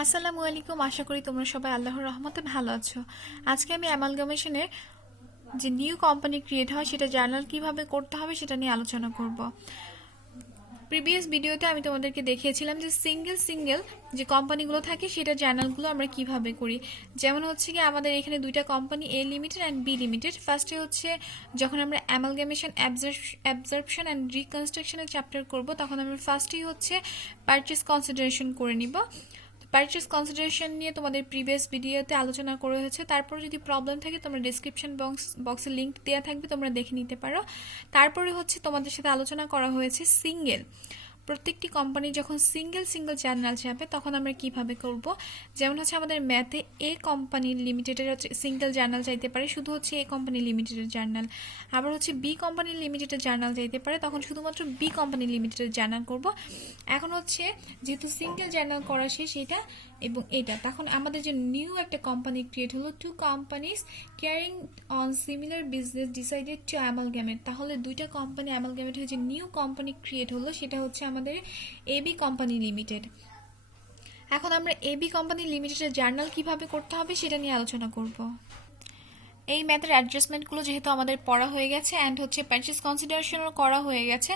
আসসালামু আলাইকুম। আশা করি তোমরা সবাই আল্লাহর রহমতে ভালো আছো। আজকে আমি অ্যামালগামেশনের যে নিউ কোম্পানি ক্রিয়েট হয় সেটা জার্নাল কিভাবে করতে হবে সেটা নিয়ে আলোচনা করব। প্রিভিয়াস ভিডিওতে আমি তোমাদেরকে দেখিয়েছিলাম যে সিঙ্গেল সিঙ্গেল যে কোম্পানিগুলো থাকে সেটা জার্নালগুলো আমরা কিভাবে করি। যেমন হচ্ছে কি আমাদের এখানে দুইটা company A limited and B limited. ফার্স্টে হচ্ছে যখন আমরা অ্যামালগামেশন অ্যাবজর্পশন অ্যান্ড রিকনস্ট্রাকশনের চ্যাপ্টার করব তখন আমরা ফার্স্টেই হচ্ছে পারচেস কনসিডারেশন করে নিব। পারচেস কনসিডারেশন নিয়ে তোমাদের প্রিভিয়াস ভিডিওতে আলোচনা করা হয়েছে। তারপর যদি প্রবলেম থাকে তোমরা ডিসক্রিপশন বক্সে লিঙ্ক দেওয়া থাকবে, তোমরা দেখে নিতে পারো। তারপরে হচ্ছে তোমাদের সাথে আলোচনা করা হয়েছে সিঙ্গেল, প্রত্যেকটি কোম্পানি যখন সিঙ্গেল সিঙ্গেল জার্নাল চাবে তখন আমরা কিভাবে করব। যেমন হচ্ছে আমাদের ম্যাথে এ কোম্পানি লিমিটেডের সিঙ্গেল জার্নাল চাইতে পারে, শুধু হচ্ছে এ কোম্পানি লিমিটেডের জার্নাল। আবার হচ্ছে বি কোম্পানি লিমিটেডের জার্নাল চাইতে পারে, তখন শুধুমাত্র বি কোম্পানি লিমিটেডের জার্নাল করব। এখন হচ্ছে যেহেতু সিঙ্গেল জার্নাল করা শেষ এটা এবং এটা, তখন আমাদের যে নিউ একটা কোম্পানি ক্রিয়েট হলো, two companies carrying on similar business decided to amalgamate. তাহলে দুইটা কোম্পানি অ্যামালগামেট হয়ে যে নিউ কোম্পানি ক্রিয়েট হলো সেটা হচ্ছে আমাদের এবি কোম্পানি লিমিটেড। এখন আমরা এবি কোম্পানি লিমিটেডের জার্নাল কিভাবে করতে হবে সেটা নিয়ে আলোচনা করব। এই ম্যাথের অ্যাডজাস্টমেন্টগুলো যেহেতু আমাদের পড়া হয়ে গেছে অ্যান্ড হচ্ছে পারচেস কনসিডারেশনও করা হয়ে গেছে।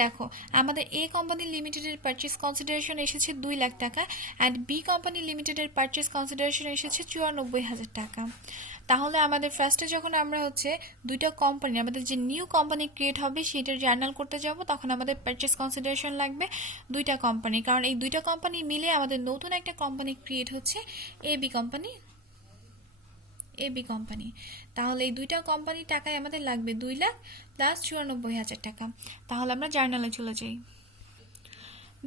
দেখো আমাদের এ কোম্পানি লিমিটেডের পারচেস কনসিডারেশন এসেছে 2 লাখ টাকা অ্যান্ড বি কোম্পানি লিমিটেডের পারচেস কনসিডারেশন এসেছে 94,000 টাকা। তাহলে আমাদের ফার্স্টে যখন আমরা হচ্ছে দুইটা কোম্পানি, আমাদের যে নিউ কোম্পানি ক্রিয়েট হবে সেটার জার্নাল করতে যাব, তখন আমাদের পারচেস কনসিডারেশন লাগবে দুইটা কোম্পানি, কারণ এই দুইটা কোম্পানি মিলে আমাদের নতুন একটা কোম্পানি ক্রিয়েট হচ্ছে এবি কোম্পানি। এবি কোম্পানি, তাহলে এই দুইটা কোম্পানির টাকায় আমাদের লাগবে 2 লাখ প্লাস 94,000 টাকা। তাহলে আমরা জার্নালে চলে যাই।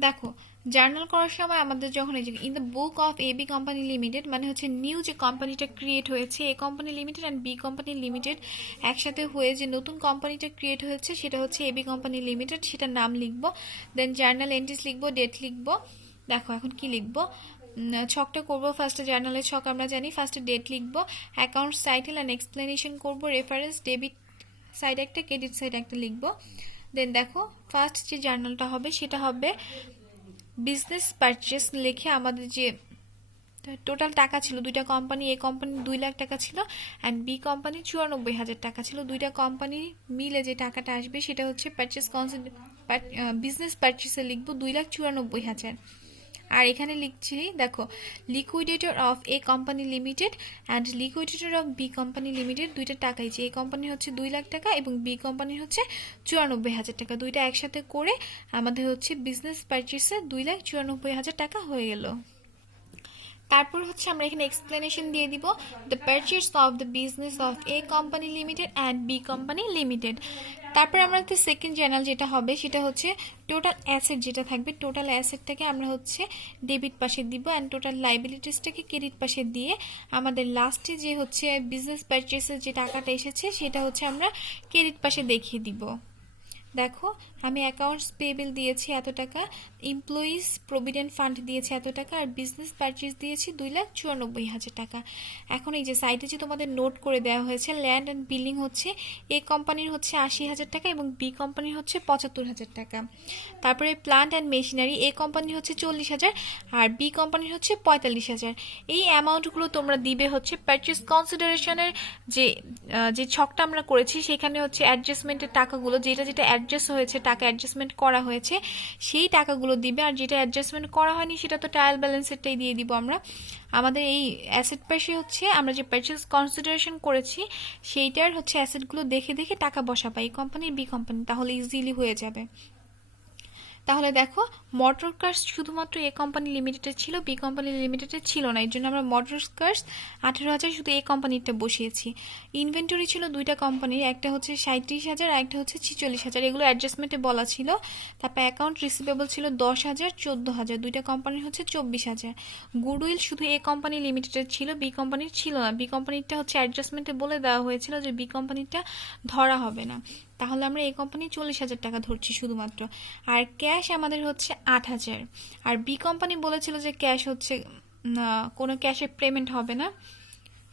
দেখো জার্নাল করার সময় আমাদের যখন এই যে in the book of AB company limited, মানে হচ্ছে নিউ যে কোম্পানিটা ক্রিয়েট হয়েছে A company limited and B company limited একসাথে হয়ে যে নতুন কোম্পানিটা ক্রিয়েট হয়েছে সেটা হচ্ছে এবি কোম্পানি লিমিটেড, সেটার নাম লিখবো, দেন জার্নাল এন্ট্রিজ লিখবো, ডেট লিখবো। দেখো এখন কি লিখবো, ছকটা করবো। ফার্স্টে জার্নালের ছক আমরা জানি, ফার্স্টে ডেট লিখবো, অ্যাকাউন্টস টাইটেল অ্যান্ড এক্সপ্লেনেশন করবো, রেফারেন্স ডেবিট সাইড একটা ক্রেডিট সাইড একটা লিখবো। দেন দেখো ফার্স্ট যে জার্নালটা হবে সেটা হবে বিজনেস পারচেস লিখে আমাদের যে টোটাল টাকা ছিল, দুইটা কোম্পানি, এ কোম্পানি 2 লাখ টাকা ছিল অ্যান্ড বি কোম্পানি 94,000 টাকা ছিল। দুইটা কোম্পানি মিলে যে টাকাটা আসবে সেটা হচ্ছে পারচেস বিজনেস পারচেসে লিখবো 2,94,000। আর এখানে লিখছি দেখো liquidator of A company limited and liquidator of B company limited, দুইটা টাকাই যে এ কোম্পানি হচ্ছে 2 লাখ টাকা এবং বি কোম্পানি হচ্ছে 94,000 টাকা, দুইটা একসাথে করে আমাদের হচ্ছে বিজনেস পারচেসে 2,94,000 টাকা হয়ে গেল। তারপর হচ্ছে আমরা এখানে এক্সপ্লেনেশন দিয়ে দিব, the purchase of the business of A company limited and B company limited. তারপর আমরা একটা সেকেন্ড জার্নাল যেটা হবে সেটা হচ্ছে টোটাল অ্যাসেট যেটা থাকবে, টোটাল অ্যাসেটটাকে আমরা হচ্ছে ডেবিট পাশে দিব অ্যান্ড টোটাল লাইবিলিটিসটাকে ক্রেডিট পাশে দিয়ে আমাদের লাস্টে যে হচ্ছে বিজনেস পারচেসের যে টাকাটা এসেছে সেটা হচ্ছে আমরা ক্রেডিট পাশে দেখিয়ে দিব। দেখো আমি অ্যাকাউন্টস পেয়েবল দিয়েছি এত টাকা, এমপ্লয়িজ প্রভিডেন্ট ফান্ড দিয়েছি এত টাকা, আর বিজনেস পারচেস দিয়েছি 2,94,000 টাকা। এখন এই যে সাইডে যে তোমাদের নোট করে দেওয়া হয়েছে ল্যান্ড অ্যান্ড বিল্ডিং হচ্ছে এ কোম্পানির হচ্ছে 80,000 টাকা এবং বি কোম্পানির হচ্ছে 75,000 টাকা। তারপরে প্লান্ট অ্যান্ড মেশিনারি এ কোম্পানির হচ্ছে 40,000 আর বি কোম্পানির হচ্ছে 45,000। এই অ্যামাউন্টগুলো তোমরা দিবে হচ্ছে পারচেস কনসিডারেশনের যে যে ছকটা আমরা করেছি সেখানে হচ্ছে অ্যাডজাস্টমেন্টের টাকাগুলো, যেটা যেটা অ্যাডজাস্ট হয়েছে টাকা অ্যাডজাস্টমেন্ট করা হয়েছে সেই টাকাগুলো দিবে, আর যেটা অ্যাডজাস্টমেন্ট করা হয়নি সেটা তো ট্রায়াল ব্যালেন্সেরটাই দিয়ে দিব আমরা। আমাদের এই অ্যাসেট পাশে হচ্ছে আমরা যে পারচেস কনসিডারেশন করেছি সেইটার হচ্ছে অ্যাসেটগুলো দেখে দেখে টাকা বসাবা এই কোম্পানির বি কোম্পানি, তাহলে ইজিলি হয়ে যাবে। তাহলে দেখো মোটর কার্স শুধুমাত্র এ কোম্পানি লিমিটেডের ছিল, বি কোম্পানি লিমিটেডের ছিল না, এর জন্য আমরা মোটর কার্স 18,000 শুধু এ কোম্পানিটা বসিয়েছি। ইনভেন্টরি ছিল দুইটা কোম্পানির, একটা হচ্ছে 37,000 আর একটা হচ্ছে 46,000, এগুলো অ্যাডজাস্টমেন্টে বলা ছিল। তারপর অ্যাকাউন্ট রিসিভেবল ছিল 10,000 14,000, দুইটা কোম্পানির হচ্ছে 24,000। গুডউইল শুধু এ কোম্পানি লিমিটেডের ছিল, বি কোম্পানির ছিল না, বি কোম্পানিটা হচ্ছে অ্যাডজাস্টমেন্টে বলে দেওয়া হয়েছিল যে বি কোম্পানিটা ধরা হবে না, তাহলে আমরা এই কোম্পানি 40,000 টাকা ধরছি শুধুমাত্র। আর ক্যাশ আমাদের হচ্ছে 8,000, আর বি কোম্পানি বলেছিল যে ক্যাশ হচ্ছে কোনো ক্যাশে পেমেন্ট হবে না,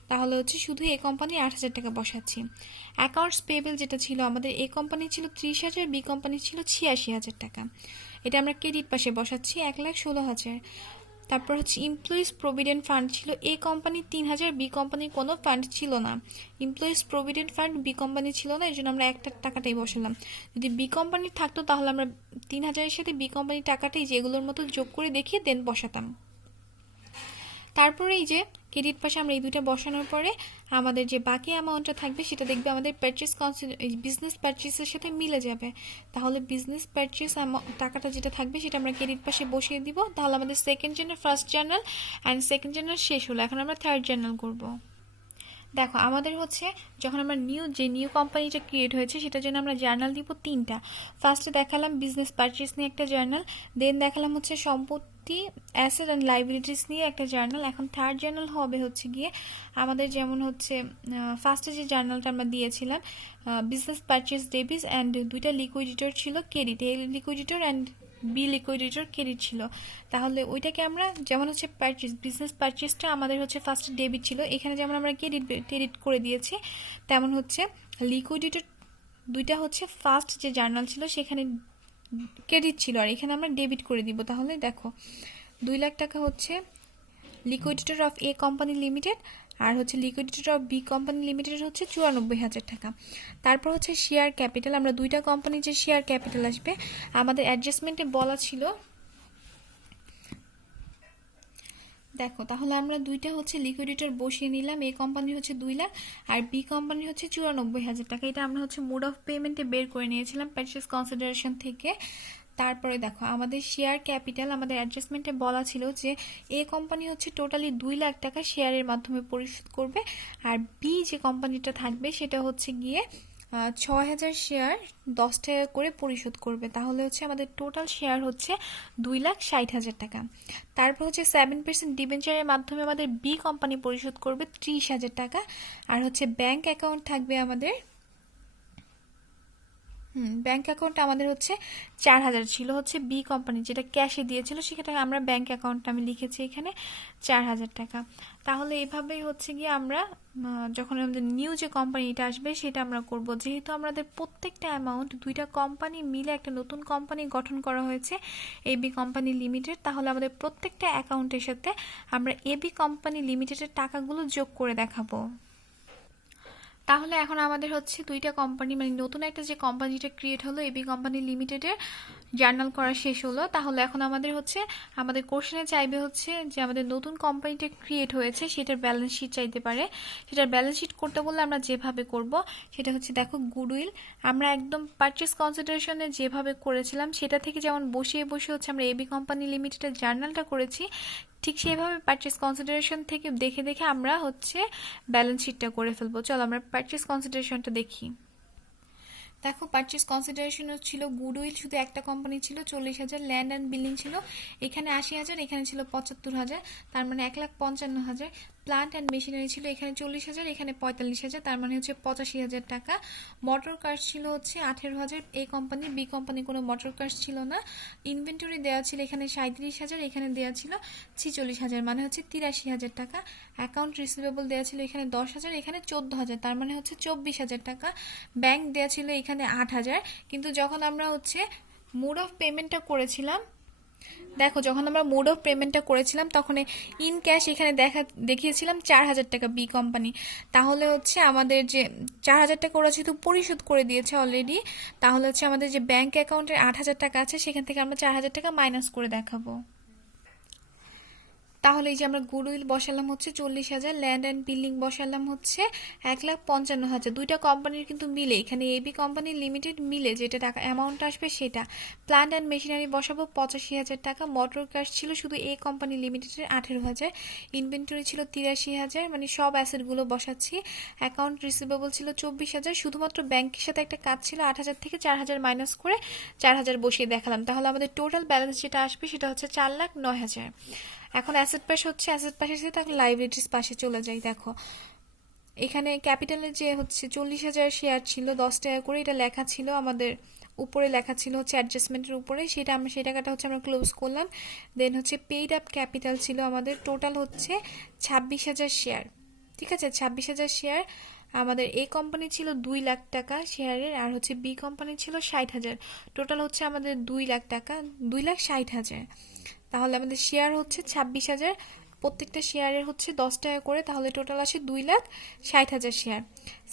তাহলে হচ্ছে শুধু এ কোম্পানি 8,000 টাকা বসাচ্ছি। অ্যাকাউন্টস পেয়েবল যেটা ছিল আমাদের এ কোম্পানি ছিল 30,000, বি কোম্পানি ছিল 86,000 টাকা, এটা আমরা ক্রেডিট পাশে বসাচ্ছি 1,16,000। তারপর হচ্ছে এমপ্লয়িজ প্রভিডেন্ট ফান্ড ছিল, এ কোম্পানি 3,000, বি কোম্পানির কোনো ফান্ড ছিল না। Employees provident fund B company ছিল না, এই জন্য আমরা একটা টাকাটাই বসালাম। যদি বি কোম্পানির থাকতো তাহলে আমরা 3,000-এর সাথে বি কোম্পানির টাকাটাই যেগুলোর মতো যোগ করে দেখিয়ে দেন বসাতাম। তারপরে এই যে ক্রেডিট পাশে আমরা এই দুইটা বসানোর পরে আমাদের যে বাকি অ্যামাউন্টটা থাকবে সেটা দেখবে আমাদের পারচেস বিজনেস পারচেসের সাথে মিলে যাবে। তাহলে বিজনেস পারচেস টাকাটা যেটা থাকবে সেটা আমরা ক্রেডিট পাশে বসিয়ে দিব। তাহলে আমাদের second journal, first journal and second journal শেষ হলো। এখন আমরা থার্ড জার্নাল করব। দেখো আমাদের হচ্ছে যখন আমরা নিউ কোম্পানিটা ক্রিয়েট হয়েছে সেটার জন্য আমরা জার্নাল দিব 3টা। ফার্স্টে দেখালাম বিজনেস পারচেস নিয়ে একটা জার্নাল, দেন দেখালাম হচ্ছে সম্পত্তি অ্যাসেট অ্যান্ড লাইবিলিটিস নিয়ে একটা জার্নাল। এখন থার্ড জার্নাল হবে হচ্ছে গিয়ে আমাদের যেমন হচ্ছে ফার্স্টে যে জার্নালটা আমরা দিয়েছিলাম বিজনেস পারচেস ডেবিটস অ্যান্ড 2টা লিকুইডিটর ছিল credit, A liquidator and B liquidator credit ছিল। তাহলে ওইটাকে আমরা যেমন হচ্ছে বিজনেস পারচেসটা আমাদের হচ্ছে ফার্স্ট ডেবিট ছিল, এখানে যেমন আমরা ক্রেডিট করে দিয়েছি, তেমন হচ্ছে লিকুইডিটর 2টা হচ্ছে ফার্স্ট যে জার্নাল ছিল সেখানে ক্রেডিট ছিল আর এখানে আমরা ডেবিট করে দিব। তাহলে দেখো 2 লাখ টাকা হচ্ছে লিকুইডিটর অফ এ কোম্পানি লিমিটেড আর হচ্ছে লিকুইডিটর অফ বি কোম্পানি লিমিটেড হচ্ছে 94,000 টাকা। তারপর হচ্ছে শেয়ার ক্যাপিটাল, আমরা 2টা কোম্পানির যে শেয়ার ক্যাপিটাল আসবে আমাদের অ্যাডজাস্টমেন্টে বলা ছিল। দেখো তাহলে আমরা 2টা হচ্ছে লিকুইডিটর বসিয়ে নিলাম, এ কোম্পানি হচ্ছে 2 লাখ আর বি কোম্পানি হচ্ছে 94,000 টাকা। এটা আমরা হচ্ছে মোড অফ পেমেন্টে বের করে নিয়েছিলাম পারচেস কনসিডারেশন থেকে। তারপরে দেখো আমাদের শেয়ার ক্যাপিটাল আমাদের অ্যাডজাস্টমেন্টে বলা ছিল যে এ কোম্পানি হচ্ছে টোটালি 2 লাখ টাকা শেয়ারের মাধ্যমে পরিশোধ করবে আর বি যে কোম্পানিটা থাকবে সেটা হচ্ছে গিয়ে 6,000 শেয়ার 10 টাকা করে পরিশোধ করবে। তাহলে হচ্ছে আমাদের টোটাল শেয়ার হচ্ছে 2,60,000 টাকা। তারপর হচ্ছে 7% ডিবেঞ্চারের মাধ্যমে আমাদের বি কোম্পানি পরিশোধ করবে 30,000 টাকা আর হচ্ছে ব্যাংক অ্যাকাউন্ট থাকবে আমাদের ব্যাংক অ্যাকাউন্ট আমাদের হচ্ছে 4,000 ছিল হচ্ছে বি কোম্পানি যেটা ক্যাশে দিয়েছিল, সেখানে আমরা ব্যাংক অ্যাকাউন্টটা আমি লিখেছি এখানে 4,000 টাকা। তাহলে এভাবেই হচ্ছে গিয়ে আমরা যখন আমাদের নিউ যে কোম্পানিটা আসবে সেটা আমরা করব। যেহেতু আমাদের প্রত্যেকটা অ্যামাউন্ট 2টা কোম্পানি মিলে একটা নতুন কোম্পানি গঠন করা হয়েছে এবি কোম্পানি লিমিটেড, তাহলে আমাদের প্রত্যেকটা অ্যাকাউন্টের সাথে আমরা এবি কোম্পানি লিমিটেডের টাকাগুলো যোগ করে দেখাবো। তাহলে এখন আমাদের হচ্ছে 2টা কোম্পানি মানে নতুন একটা যে কোম্পানিটা ক্রিয়েট হলো এবি কোম্পানি লিমিটেডের জার্নাল করা শেষ হলো। তাহলে এখন আমাদের হচ্ছে আমাদের কোশ্চেনে চাইবে হচ্ছে যে আমাদের নতুন কোম্পানিটা ক্রিয়েট হয়েছে সেটার ব্যালেন্স শিট চাইতে পারে। সেটার ব্যালেন্স শিট করতে বললে আমরা যেভাবে করব সেটা হচ্ছে দেখো গুডউইল আমরা একদম পারচেস কনসিডারেশনে যেভাবে করেছিলাম সেটা থেকে যেমন বসিয়ে হচ্ছে আমরা এবি কোম্পানি লিমিটেডের জার্নালটা করেছি, ঠিক সেভাবে পারচেস কনসিডারেশন থেকে দেখে আমরা হচ্ছে ব্যালেন্স শিটটা করে ফেলবো। চলো আমরা পারচেস কনসিডারেশনটা দেখি। দেখো পারচেস কনসিডারেশন ছিল গুডউইল শুধু একটা কোম্পানি ছিল 40,000, ল্যান্ড অ্যান্ড বিল্ডিং ছিল এখানে 80,000, এখানে ছিল 75,000, তার মানে 1,55,000। প্লান্ট অ্যান্ড মেশিনারি ছিল এখানে 40,000, এখানে 45,000, তার মানে হচ্ছে 85,000 টাকা। মোটর কার্স ছিল হচ্ছে 18,000, এই কোম্পানি বি কোম্পানি কোনো মোটর কার্স ছিল না। ইনভেন্টরি দেওয়া ছিল এখানে 37,000, এখানে দেওয়া ছিল 46,000, মানে হচ্ছে 83,000 টাকা। অ্যাকাউন্ট রিসিভেবল দেওয়া ছিল এখানে 10,000, এখানে 14,000, তার মানে হচ্ছে 24,000 টাকা। ব্যাংক দেওয়া ছিল এখানে 8,000, কিন্তু যখন আমরা হচ্ছে মোড অফ পেমেন্টটা করেছিলাম দেখো যখন আমরা মোড অফ পেমেন্টটা করেছিলাম তখন ইন ক্যাশ এখানে দেখিয়েছিলাম 4,000 টাকা বি কোম্পানি। তাহলে হচ্ছে আমাদের যে 4,000 টাকা ওরা যেহেতু পরিশোধ করে দিয়েছে অলরেডি, তাহলে হচ্ছে আমাদের যে ব্যাংক অ্যাকাউন্টের 8,000 টাকা আছে সেখান থেকে আমরা 4,000 টাকা মাইনাস করে দেখাবো। তাহলে এই যে আমরা গুডউইল বসালাম হচ্ছে 40,000, ল্যান্ড অ্যান্ড বিল্ডিং বসালাম হচ্ছে 1,55,000। 2টা কোম্পানির কিন্তু মিলে এখানে এবি কোম্পানি লিমিটেড মিলে যেটা টাকা অ্যামাউন্ট আসবে সেটা। প্লান্ট অ্যান্ড মেশিনারি বসাবো 85,000 টাকা। মোটর কার্স ছিল শুধু এ কোম্পানি লিমিটেডের 18,000। ইনভেন্টরি ছিল 83,000, মানে সব অ্যাসেটগুলো বসাচ্ছি। অ্যাকাউন্ট রিসিভেবল ছিল 24,000, শুধুমাত্র ব্যাংকের সাথে একটা কাজ ছিল 8,000 থেকে 4,000 মাইনাস করে 4,000 বসিয়ে দেখালাম। তাহলে আমাদের টোটাল ব্যালেন্স যেটা আসবে সেটা হচ্ছে 4,09,000। এখন অ্যাসেট পাশে হচ্ছে অ্যাসেট পাশে সাথে তাহলে লাইবিলিটিস পাশে চলে যাই। দেখো এখানে ক্যাপিটালের যে হচ্ছে 40,000 শেয়ার ছিল 10 টাকা করে, এটা লেখা ছিল আমাদের উপরে লেখা ছিল হচ্ছে অ্যাডজাস্টমেন্টের উপরে, সেটা আমরা সেই টাকাটা হচ্ছে আমরা ক্লোজ করলাম। দেন হচ্ছে পেইড আপ ক্যাপিটাল ছিল আমাদের টোটাল হচ্ছে 26,000 শেয়ার, ঠিক আছে 26,000 শেয়ার। আমাদের এ কোম্পানি ছিল 2 লাখ টাকা শেয়ারের আর হচ্ছে বি কোম্পানি ছিল 60,000, টোটাল হচ্ছে আমাদের 2 লাখ টাকা 2,60,000। তাহলে আমাদের শেয়ার হচ্ছে 26,000, প্রত্যেকটা শেয়ারের হচ্ছে 10 টাকা করে, তাহলে টোটাল আসে 2,60,000 শেয়ার।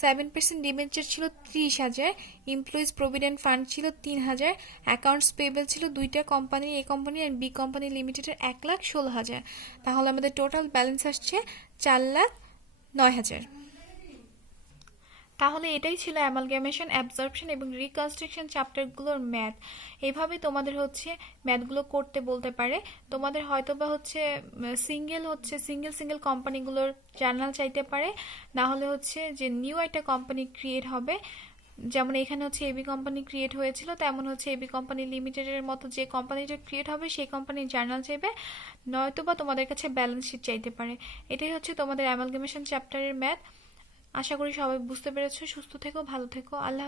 7% ডিবেঞ্চার ছিল 30,000, এমপ্লয়িজ প্রভিডেন্ট ফান্ড ছিল 3,000, অ্যাকাউন্টস পেয়েবল ছিল দুইটা company, a company R B company লিমিটেডের 1,16,000। তাহলে আমাদের টোটাল ব্যালেন্স আসছে 4,09,000। তাহলে এটাই ছিল অ্যামালগামেশন, অ্যাবজর্পশন এবং রিকনস্ট্রাকশন চ্যাপ্টারগুলোর ম্যাথ। এইভাবে তোমাদের হচ্ছে ম্যাথগুলো করতে বলতে পারে। তোমাদের হয়তোবা হচ্ছে সিঙ্গেল কোম্পানিগুলোর জার্নাল চাইতে পারে, না হলে হচ্ছে যে নিউ একটা কোম্পানি ক্রিয়েট হবে, যেমন এখানে হচ্ছে এবি কোম্পানি ক্রিয়েট হয়েছিল, তেমন হচ্ছে এবি কোম্পানি লিমিটেডের মতো যে কোম্পানিটা ক্রিয়েট হবে সেই কোম্পানির জার্নাল চাইবে, নয়তোবা তোমাদের কাছে ব্যালেন্স শিট চাইতে পারে। এটাই হচ্ছে তোমাদের অ্যামালগামেশন চ্যাপ্টারের ম্যাথ। আশা করি সবাই বুঝতে পেরেছো। সুস্থ থেকো, ভালো থেকো, আল্লাহ।